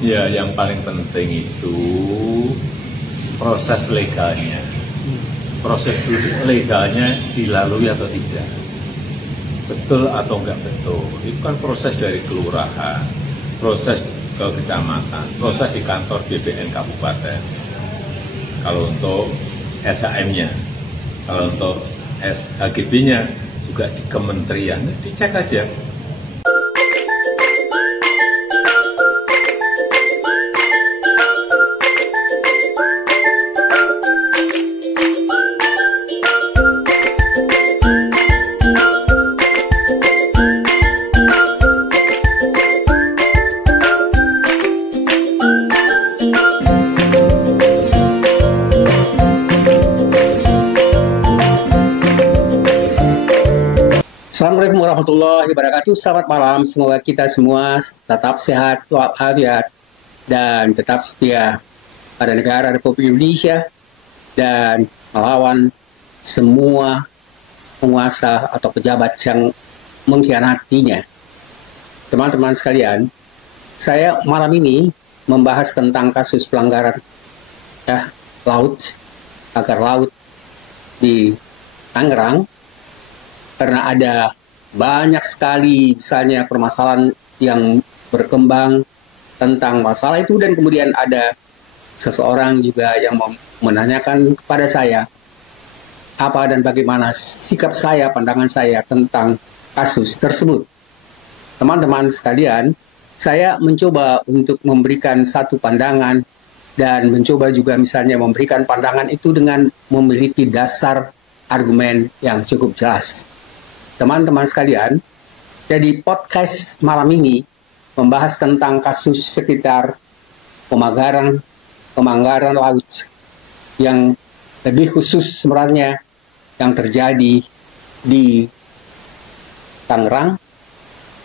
Ya, yang paling penting itu proses legalnya. Proses legalnya dilalui atau tidak. Betul atau enggak betul. Itu kan proses dari kelurahan, proses ke kecamatan, proses di kantor BPN kabupaten. Kalau untuk SHM-nya, kalau untuk SHGB-nya juga di kementerian, dicek aja. Assalamualaikum warahmatullahi wabarakatuh. Selamat malam. Semoga kita semua tetap sehat walafiat dan tetap setia pada negara Republik Indonesia dan melawan semua penguasa atau pejabat yang mengkhianatinya. Teman-teman sekalian, saya malam ini membahas tentang kasus pelanggaran agar laut di Tangerang. Karena ada banyak sekali misalnya permasalahan yang berkembang tentang masalah itu, dan kemudian ada seseorang juga yang menanyakan kepada saya apa dan bagaimana sikap saya, pandangan saya tentang kasus tersebut. Teman-teman sekalian, saya mencoba untuk memberikan satu pandangan dan mencoba juga misalnya memberikan pandangan itu dengan memiliki dasar argumen yang cukup jelas. Teman-teman sekalian, jadi podcast malam ini membahas tentang kasus sekitar pemanggaran laut yang lebih khusus sebenarnya yang terjadi di Tangerang,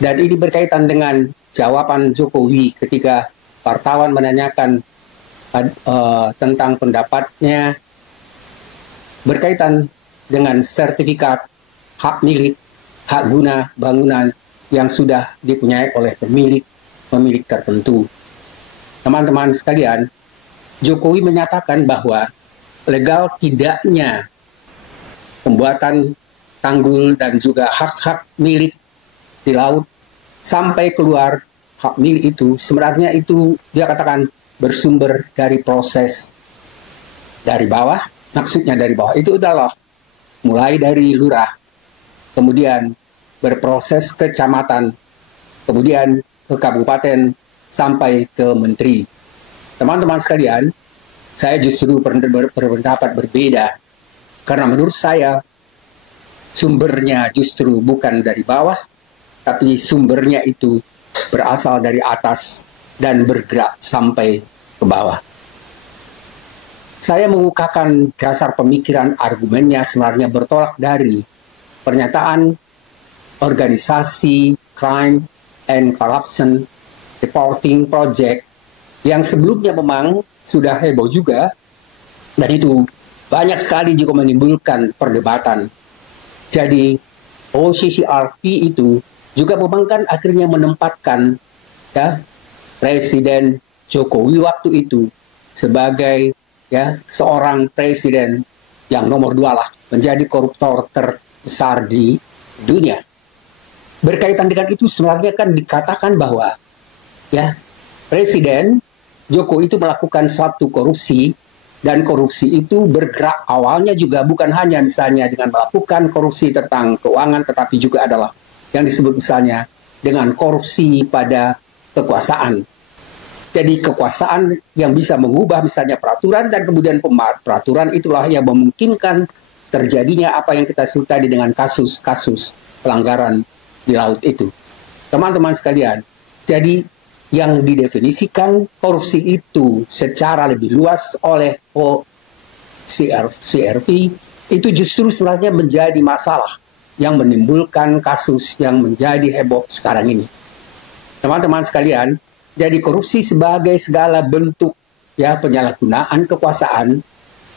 dan ini berkaitan dengan jawaban Jokowi ketika wartawan menanyakan tentang pendapatnya berkaitan dengan sertifikat hak milik, hak guna bangunan yang sudah dipunyai oleh pemilik tertentu. Teman-teman sekalian, Jokowi menyatakan bahwa legal tidaknya pembuatan tanggul dan juga hak-hak milik di laut sampai keluar hak milik itu, sebenarnya itu dia katakan bersumber dari proses dari bawah. Maksudnya dari bawah itu adalah mulai dari lurah, kemudian berproses ke kecamatan, kemudian ke kabupaten, sampai ke menteri. Teman-teman sekalian, saya justru berpendapat berbeda. Karena menurut saya, sumbernya justru bukan dari bawah, tapi sumbernya itu berasal dari atas dan bergerak sampai ke bawah. Saya mengukakan dasar pemikiran argumennya sebenarnya bertolak dari pernyataan organisasi Crime and Corruption Reporting Project yang sebelumnya memang sudah heboh juga, dan itu banyak sekali juga menimbulkan perdebatan. Jadi OCCRP itu juga memang kan akhirnya menempatkan Presiden Jokowi waktu itu sebagai seorang presiden yang nomor 2 lah, menjadi koruptor terbesar di dunia. Berkaitan dengan itu sebenarnya kan dikatakan bahwa Presiden Jokowi itu melakukan suatu korupsi, dan korupsi itu bergerak awalnya juga bukan hanya misalnya dengan melakukan korupsi tentang keuangan, tetapi juga adalah yang disebut misalnya dengan korupsi pada kekuasaan. Jadi kekuasaan yang bisa mengubah misalnya peraturan, dan kemudian peraturan itulah yang memungkinkan terjadinya apa yang kita sebut tadi dengan kasus-kasus pelanggaran di laut itu. Teman-teman sekalian, jadi yang didefinisikan korupsi itu secara lebih luas oleh OCCRP itu justru sebenarnya menjadi masalah yang menimbulkan kasus yang menjadi heboh sekarang ini. Teman-teman sekalian, jadi korupsi sebagai segala bentuk penyalahgunaan kekuasaan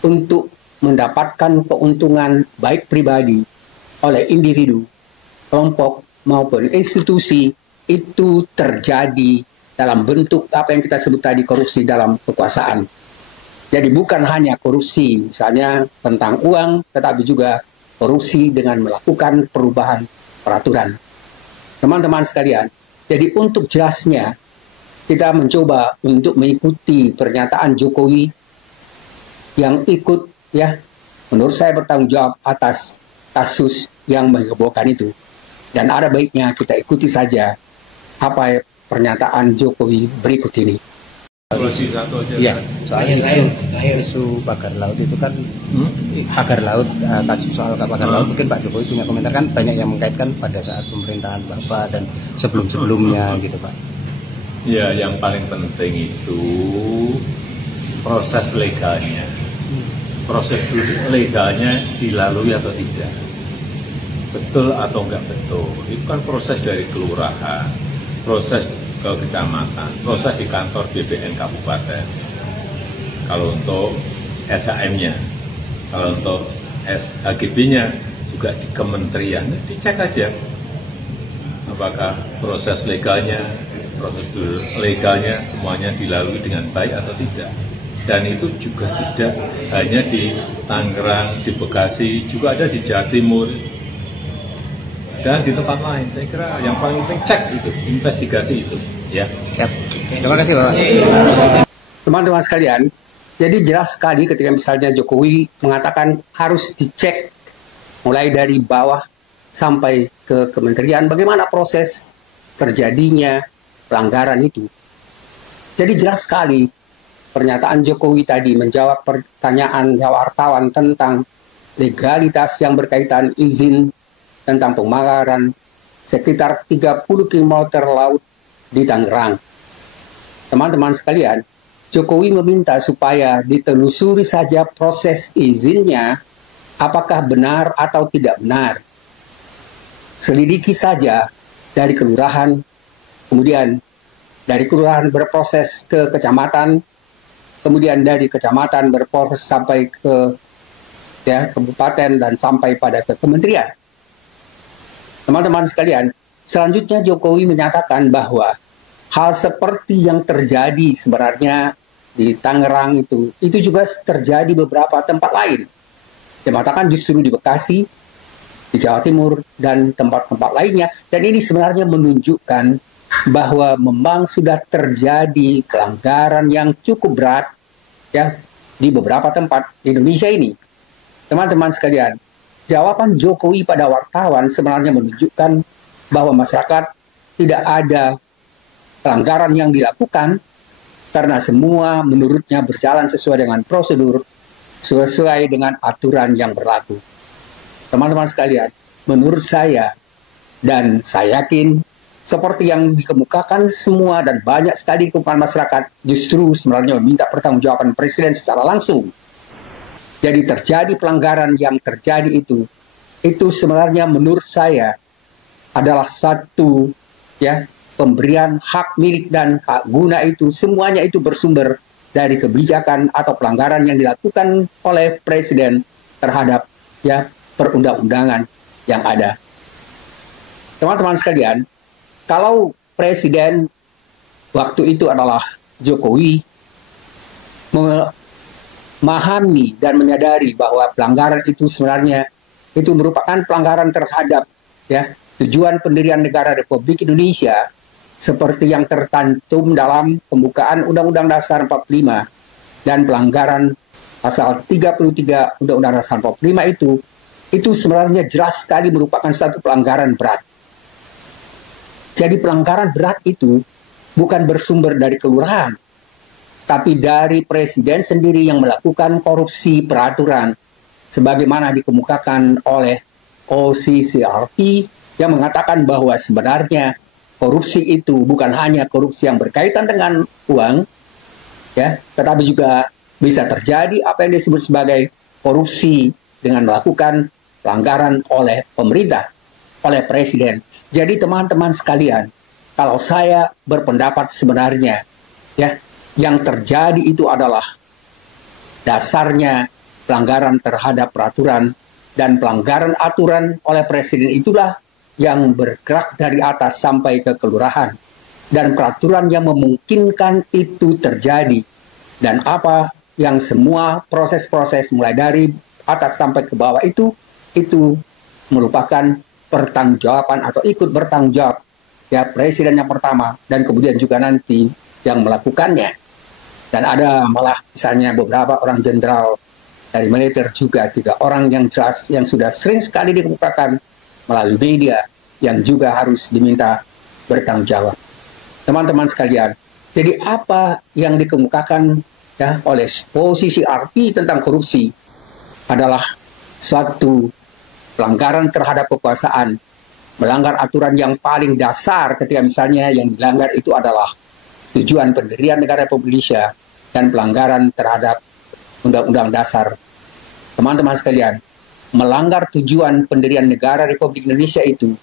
untuk mendapatkan keuntungan baik pribadi oleh individu, kelompok maupun institusi itu terjadi dalam bentuk apa yang kita sebut tadi korupsi dalam kekuasaan. Jadi bukan hanya korupsi misalnya tentang uang, tetapi juga korupsi dengan melakukan perubahan peraturan. Teman-teman sekalian, jadi untuk jelasnya kita mencoba untuk mengikuti pernyataan Jokowi yang ikut ya menurut saya bertanggung jawab atas kasus yang menghebohkan itu. Dan ada baiknya kita ikuti saja apa pernyataan Jokowi berikut ini. Ya, soalnya isu pagar laut itu kan pagar laut, kasus soal pagar laut mungkin Pak Jokowi punya komentar, kan banyak yang mengkaitkan pada saat pemerintahan Bapak dan sebelum-sebelumnya gitu Pak. Ya, yang paling penting itu proses legalnya. Prosedur legalnya dilalui atau tidak. Betul atau enggak betul. Itu kan proses dari kelurahan, proses ke kecamatan, proses di kantor BPN kabupaten. Kalau untuk SHM-nya, kalau untuk HGB-nya juga di kementerian, dicek aja apakah proses legalnya, prosedur legalnya semuanya dilalui dengan baik atau tidak. Dan itu juga tidak hanya di Tangerang, di Bekasi, juga ada di Jawa Timur, dan di tempat lain. Saya kira yang paling penting cek itu, investigasi itu. Ya. Siap. Terima kasih Pak. Teman-teman sekalian, jadi jelas sekali ketika misalnya Jokowi mengatakan harus dicek mulai dari bawah sampai ke kementerian bagaimana proses terjadinya pelanggaran itu. Jadi jelas sekali pernyataan Jokowi tadi menjawab pertanyaan wartawan tentang legalitas yang berkaitan izin tentang pemagaran sekitar 30 km laut di Tangerang. Teman-teman sekalian, Jokowi meminta supaya ditelusuri saja proses izinnya apakah benar atau tidak benar. Selidiki saja dari kelurahan, kemudian dari kelurahan berproses ke kecamatan, kemudian dari kecamatan berproses sampai ke kabupaten dan sampai pada ke kementerian. Teman-teman sekalian, selanjutnya Jokowi menyatakan bahwa hal seperti yang terjadi sebenarnya di Tangerang itu juga terjadi beberapa tempat lain. Dia mengatakan justru di Bekasi, di Jawa Timur, dan tempat-tempat lainnya. Dan ini sebenarnya menunjukkan bahwa memang sudah terjadi pelanggaran yang cukup berat ya di beberapa tempat di Indonesia ini. Teman-teman sekalian, jawaban Jokowi pada wartawan sebenarnya menunjukkan bahwa masyarakat tidak ada pelanggaran yang dilakukan karena semua menurutnya berjalan sesuai dengan prosedur, sesuai dengan aturan yang berlaku. Teman-teman sekalian, menurut saya dan saya yakin seperti yang dikemukakan semua dan banyak sekali kemukakan masyarakat justru sebenarnya meminta pertanggungjawaban Presiden secara langsung. Jadi terjadi pelanggaran yang terjadi itu sebenarnya menurut saya adalah satu pemberian hak milik dan hak guna itu semuanya itu bersumber dari kebijakan atau pelanggaran yang dilakukan oleh Presiden terhadap perundang-undangan yang ada. Teman-teman sekalian, kalau Presiden waktu itu adalah Jokowi memahami dan menyadari bahwa pelanggaran itu sebenarnya itu merupakan pelanggaran terhadap tujuan pendirian negara Republik Indonesia seperti yang tercantum dalam pembukaan Undang-Undang Dasar 45 dan pelanggaran pasal 33 Undang-Undang Dasar 45 itu sebenarnya jelas sekali merupakan satu pelanggaran berat. Jadi pelanggaran berat itu bukan bersumber dari kelurahan, tapi dari Presiden sendiri yang melakukan korupsi peraturan sebagaimana dikemukakan oleh OCCRP yang mengatakan bahwa sebenarnya korupsi itu bukan hanya korupsi yang berkaitan dengan uang, tetapi juga bisa terjadi apa yang disebut sebagai korupsi dengan melakukan pelanggaran oleh pemerintah, oleh Presiden. Jadi teman-teman sekalian, kalau saya berpendapat sebenarnya yang terjadi itu adalah dasarnya pelanggaran terhadap peraturan dan pelanggaran aturan oleh Presiden itulah yang bergerak dari atas sampai ke kelurahan. dan peraturan yang memungkinkan itu terjadi, dan apa yang semua proses-proses mulai dari atas sampai ke bawah itu merupakan pertanggungjawaban atau ikut bertanggung jawab ya presiden yang pertama dan kemudian juga nanti yang melakukannya. Dan ada malah misalnya beberapa orang jenderal dari militer juga 3 orang yang jelas yang sudah sering sekali dikemukakan melalui media yang juga harus diminta bertanggung jawab. Teman-teman sekalian, jadi apa yang dikemukakan ya oleh posisi RP tentang korupsi adalah suatu pelanggaran terhadap kekuasaan, melanggar aturan yang paling dasar ketika misalnya yang dilanggar itu adalah tujuan pendirian negara Republik Indonesia dan pelanggaran terhadap Undang-Undang Dasar. Teman-teman sekalian, melanggar tujuan pendirian negara Republik Indonesia itu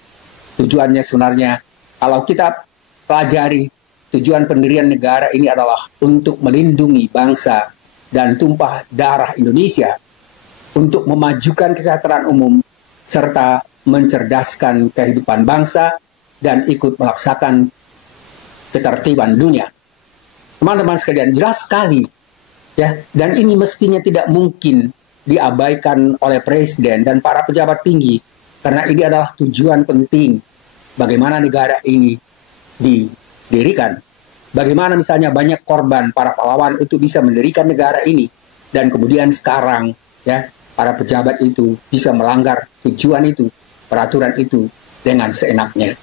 tujuannya sebenarnya kalau kita pelajari tujuan pendirian negara ini adalah untuk melindungi bangsa dan tumpah darah Indonesia, untuk memajukan kesejahteraan umum serta mencerdaskan kehidupan bangsa dan ikut melaksakan ketertiban dunia. Teman-teman sekalian, jelas sekali ya, dan ini mestinya tidak mungkin diabaikan oleh presiden dan para pejabat tinggi karena ini adalah tujuan penting bagaimana negara ini didirikan. Bagaimana misalnya banyak korban para pahlawan itu bisa mendirikan negara ini dan kemudian sekarang ya para pejabat itu bisa melanggar tujuan itu, peraturan itu dengan seenaknya.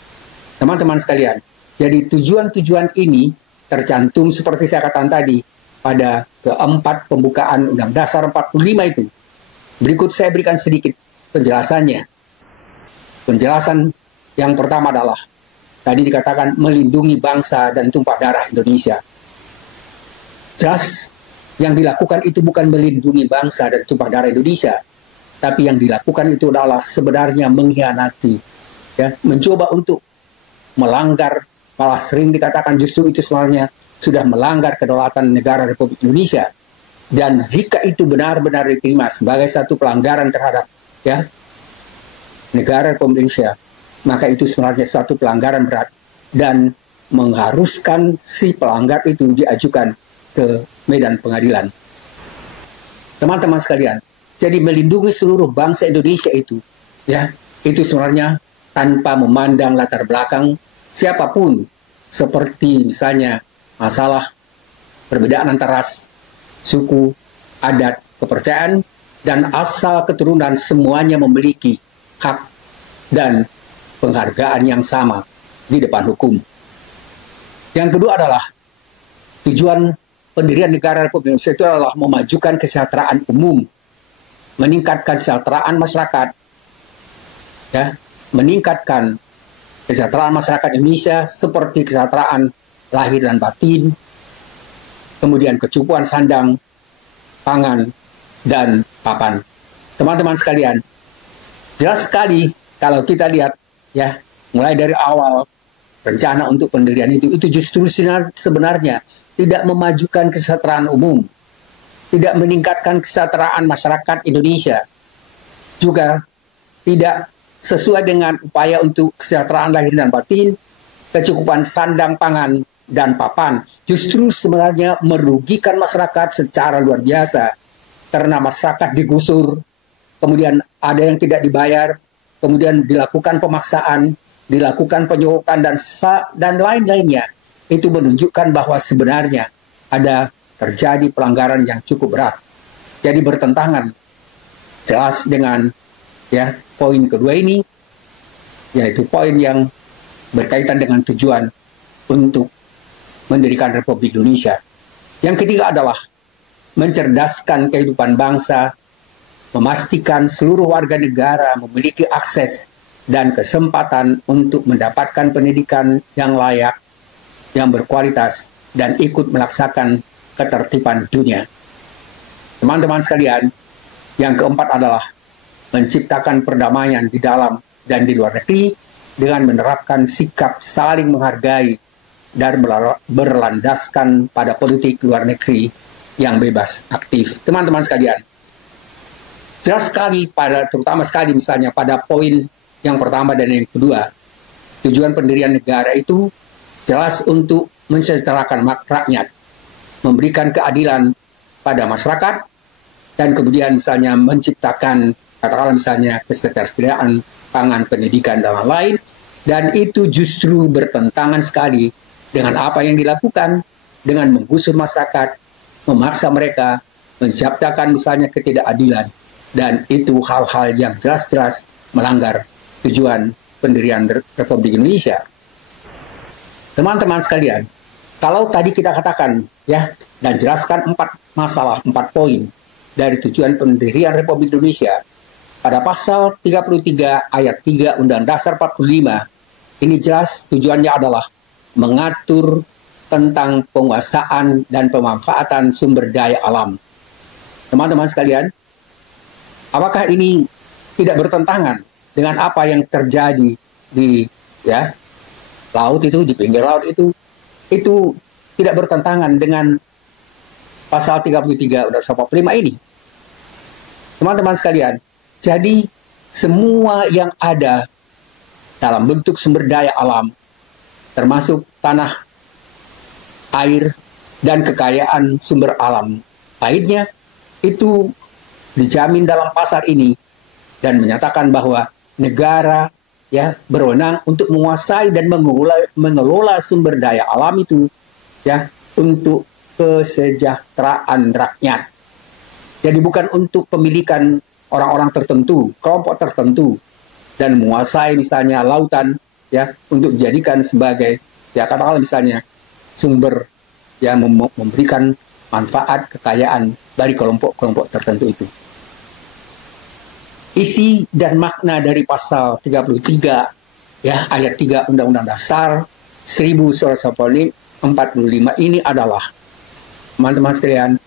Teman-teman sekalian, jadi tujuan-tujuan ini tercantum seperti saya katakan tadi pada keempat pembukaan Undang Dasar 45 itu. Berikut saya berikan sedikit penjelasannya. Penjelasan yang pertama adalah tadi dikatakan melindungi bangsa dan tumpah darah Indonesia. Jelas yang dilakukan itu bukan melindungi bangsa dan tumpah darah Indonesia, tapi yang dilakukan itu adalah sebenarnya mengkhianati, ya, mencoba untuk melanggar, malah sering dikatakan justru itu sebenarnya sudah melanggar kedaulatan negara Republik Indonesia. Dan jika itu benar-benar diterima sebagai satu pelanggaran terhadap ya negara Republik Indonesia, maka itu sebenarnya suatu pelanggaran berat dan mengharuskan si pelanggar itu diajukan ke medan pengadilan. Teman-teman sekalian, jadi melindungi seluruh bangsa Indonesia itu, ya, itu sebenarnya tanpa memandang latar belakang siapapun, seperti misalnya masalah perbedaan antara ras, suku, adat, kepercayaan, dan asal keturunan semuanya memiliki hak dan penghargaan yang sama di depan hukum. Yang kedua adalah tujuan pendirian negara Republik Indonesia itu adalah memajukan kesejahteraan umum, meningkatkan kesejahteraan masyarakat, ya, meningkatkan kesejahteraan masyarakat Indonesia seperti kesejahteraan lahir dan batin, kemudian kecukupan sandang, pangan, dan papan. Teman-teman sekalian, jelas sekali kalau kita lihat ya, mulai dari awal rencana untuk pendirian itu justru sebenarnya tidak memajukan kesejahteraan umum, tidak meningkatkan kesejahteraan masyarakat Indonesia, juga tidak sesuai dengan upaya untuk kesejahteraan lahir dan batin, kecukupan sandang, pangan, dan papan. Justru sebenarnya merugikan masyarakat secara luar biasa, karena masyarakat digusur, kemudian ada yang tidak dibayar, kemudian dilakukan pemaksaan, dilakukan penyogokan, dan lain-lainnya. Itu menunjukkan bahwa sebenarnya ada terjadi pelanggaran yang cukup berat. Jadi bertentangan jelas dengan ya poin kedua ini, yaitu poin yang berkaitan dengan tujuan untuk mendirikan Republik Indonesia. Yang ketiga adalah mencerdaskan kehidupan bangsa, memastikan seluruh warga negara memiliki akses dan kesempatan untuk mendapatkan pendidikan yang layak, yang berkualitas, dan ikut melaksanakan ketertiban dunia. Teman-teman sekalian, yang keempat adalah menciptakan perdamaian di dalam dan di luar negeri dengan menerapkan sikap saling menghargai dan berlandaskan pada politik luar negeri yang bebas aktif. Teman-teman sekalian, jelas sekali terutama sekali misalnya pada poin yang pertama dan yang kedua, tujuan pendirian negara itu jelas untuk mensejahterakan rakyat, memberikan keadilan pada masyarakat, dan kemudian misalnya menciptakan, katakanlah misalnya ketersediaan pangan, pendidikan, dan lain-lain, dan itu justru bertentangan sekali dengan apa yang dilakukan, dengan menggusur masyarakat, memaksa mereka, menciptakan misalnya ketidakadilan, dan itu hal-hal yang jelas-jelas melanggar tujuan pendirian Republik Indonesia. Teman-teman sekalian, kalau tadi kita katakan ya dan jelaskan 4 masalah, 4 poin dari tujuan pendirian Republik Indonesia pada pasal 33 ayat 3 Undang Dasar 45, ini jelas tujuannya adalah mengatur tentang penguasaan dan pemanfaatan sumber daya alam. Teman-teman sekalian, apakah ini tidak bertentangan dengan apa yang terjadi di laut itu, di pinggir laut itu tidak bertentangan dengan pasal 33 Undang Dasar 45 ini. Teman-teman sekalian, jadi semua yang ada dalam bentuk sumber daya alam, termasuk tanah, air, dan kekayaan sumber alam lainnya, itu dijamin dalam pasal ini dan menyatakan bahwa negara berwenang untuk menguasai dan mengelola sumber daya alam itu untuk kesejahteraan rakyat. Jadi bukan untuk pemilikan orang-orang tertentu, kelompok tertentu, dan menguasai misalnya lautan untuk dijadikan sebagai katakanlah misalnya sumber yang memberikan manfaat kekayaan bagi kelompok-kelompok tertentu itu. Isi dan makna dari pasal 33 ayat 3 Undang-Undang Dasar 1945 ini adalah, teman-teman sekalian,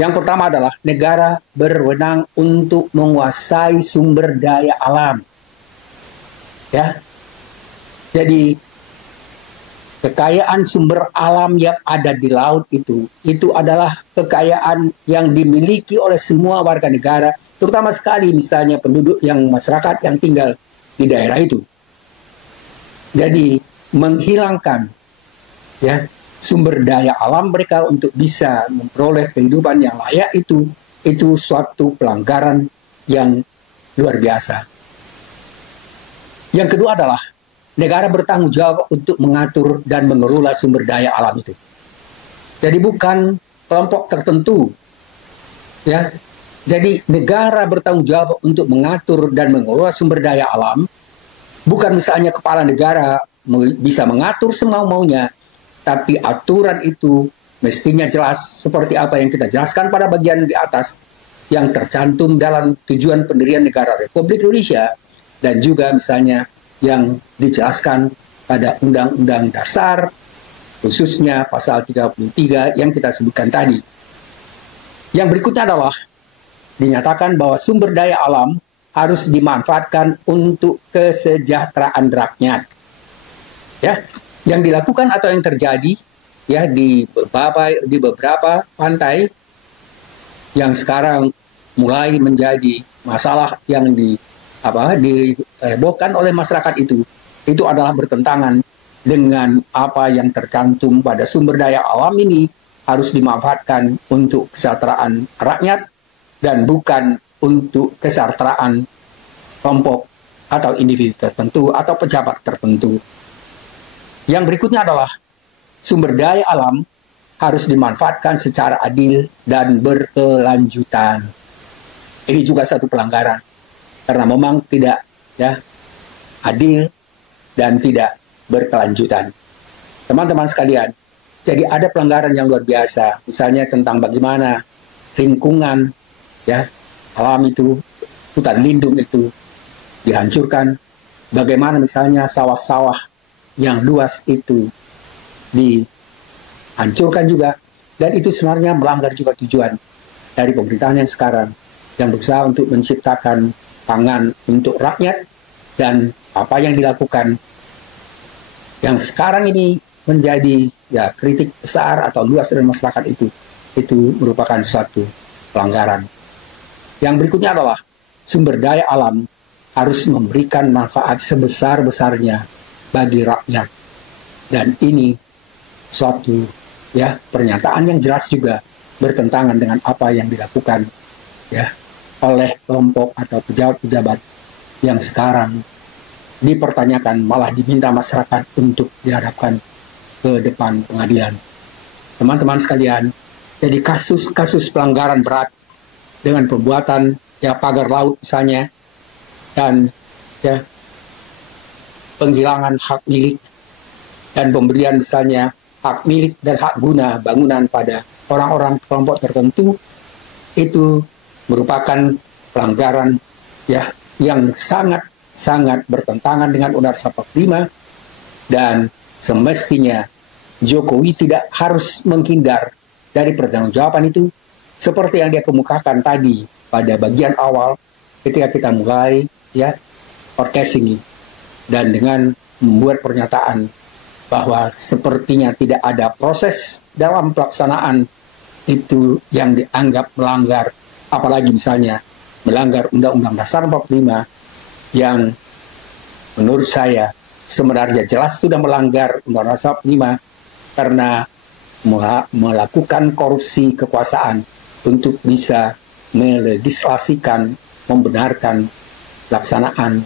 yang pertama adalah negara berwenang untuk menguasai sumber daya alam. Jadi kekayaan sumber alam yang ada di laut itu adalah kekayaan yang dimiliki oleh semua warga negara, terutama sekali misalnya penduduk masyarakat yang tinggal di daerah itu. Jadi menghilangkan sumber daya alam mereka untuk bisa memperoleh kehidupan yang layak itu suatu pelanggaran yang luar biasa. Yang kedua adalah negara bertanggung jawab untuk mengatur dan mengelola sumber daya alam itu. Jadi bukan kelompok tertentu. Jadi negara bertanggung jawab untuk mengatur dan mengelola sumber daya alam. Bukan misalnya kepala negara bisa mengatur semau-maunya, tapi aturan itu mestinya jelas seperti apa yang kita jelaskan pada bagian di atas yang tercantum dalam tujuan pendirian negara Republik Indonesia, dan juga misalnya yang dijelaskan pada Undang-Undang Dasar, khususnya pasal 33 yang kita sebutkan tadi. Yang berikutnya adalah dinyatakan bahwa sumber daya alam harus dimanfaatkan untuk kesejahteraan rakyat. Yang dilakukan atau yang terjadi di beberapa pantai yang sekarang mulai menjadi masalah yang dihebohkan oleh masyarakat itu adalah bertentangan dengan apa yang tercantum pada sumber daya alam ini harus dimanfaatkan untuk kesejahteraan rakyat dan bukan untuk kesejahteraan kelompok atau individu tertentu atau pejabat tertentu. Yang berikutnya adalah sumber daya alam harus dimanfaatkan secara adil dan berkelanjutan. Ini juga satu pelanggaran karena memang tidak adil dan tidak berkelanjutan. Teman-teman sekalian, jadi ada pelanggaran yang luar biasa, misalnya tentang bagaimana lingkungan alam itu, hutan lindung itu dihancurkan, bagaimana misalnya sawah-sawah yang luas itu dihancurkan juga, dan itu sebenarnya melanggar juga tujuan dari pemerintahan yang sekarang yang berusaha untuk menciptakan pangan untuk rakyat. Dan apa yang dilakukan yang sekarang ini menjadi kritik besar atau luas dari masyarakat itu merupakan suatu pelanggaran. Yang berikutnya adalah sumber daya alam harus memberikan manfaat sebesar-besarnya bagi rakyat. Dan ini suatu ya pernyataan yang jelas juga bertentangan dengan apa yang dilakukan ya oleh kelompok atau pejabat-pejabat yang sekarang dipertanyakan, malah diminta masyarakat untuk dihadapkan ke depan pengadilan. Teman-teman sekalian, jadi kasus-kasus pelanggaran berat dengan perbuatan ya pagar laut misalnya, dan ya penghilangan hak milik dan pemberian misalnya hak milik dan hak guna bangunan pada orang-orang kelompok tertentu, itu merupakan pelanggaran ya yang sangat bertentangan dengan Undang-Undang 45, dan semestinya Jokowi tidak harus menghindar dari pertanggungjawaban itu seperti yang dia kemukakan tadi pada bagian awal ketika kita mulai ya podcast ini, dan dengan membuat pernyataan bahwa sepertinya tidak ada proses dalam pelaksanaan itu yang dianggap melanggar, apalagi misalnya melanggar Undang-Undang Dasar 45 yang menurut saya sebenarnya jelas sudah melanggar Undang-Undang Dasar 45 karena melakukan korupsi kekuasaan untuk bisa melegislasikan, membenarkan pelaksanaan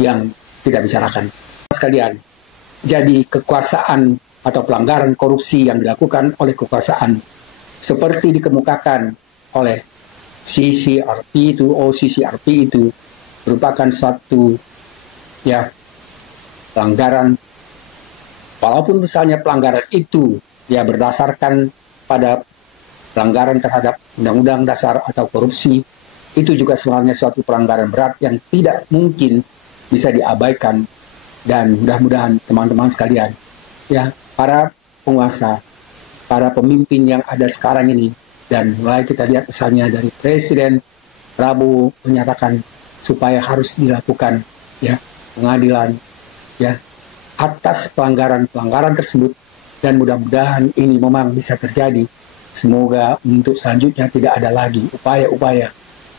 yang tidak bicarakan. Sekalian, jadi kekuasaan atau pelanggaran korupsi yang dilakukan oleh kekuasaan seperti dikemukakan oleh CCRP itu merupakan suatu ya pelanggaran, walaupun misalnya pelanggaran itu ya berdasarkan pada pelanggaran terhadap Undang-Undang Dasar atau korupsi, itu juga sebenarnya suatu pelanggaran berat yang tidak mungkin bisa diabaikan. Dan mudah-mudahan teman-teman sekalian ya, para penguasa, para pemimpin yang ada sekarang ini, dan mulai kita lihat misalnya dari Presiden Prabowo menyatakan supaya harus dilakukan ya pengadilan ya atas pelanggaran-pelanggaran tersebut, dan mudah-mudahan ini memang bisa terjadi. Semoga untuk selanjutnya tidak ada lagi upaya-upaya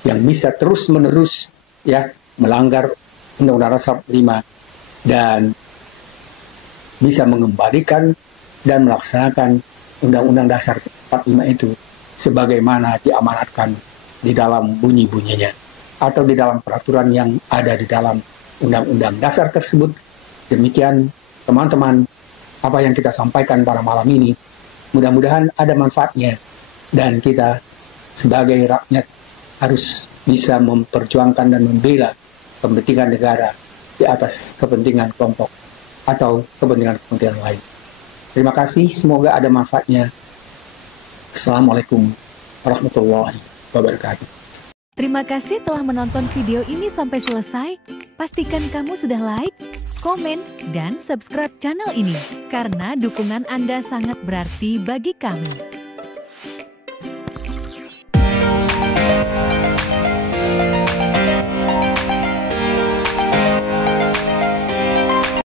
yang bisa terus-menerus ya melanggar Undang-Undang Dasar 45 dan bisa mengembalikan dan melaksanakan Undang-Undang Dasar 45 itu sebagaimana diamanatkan di dalam bunyi-bunyinya atau di dalam peraturan yang ada di dalam Undang-Undang Dasar tersebut. Demikian teman-teman apa yang kita sampaikan pada malam ini, mudah-mudahan ada manfaatnya, dan kita sebagai rakyat harus bisa memperjuangkan dan membela kepentingan negara di atas kepentingan kelompok atau kepentingan lain. Terima kasih, semoga ada manfaatnya. Assalamualaikum warahmatullahi wabarakatuh. Terima kasih telah menonton video ini sampai selesai. Pastikan kamu sudah like, komen, dan subscribe channel ini, karena dukungan Anda sangat berarti bagi kami.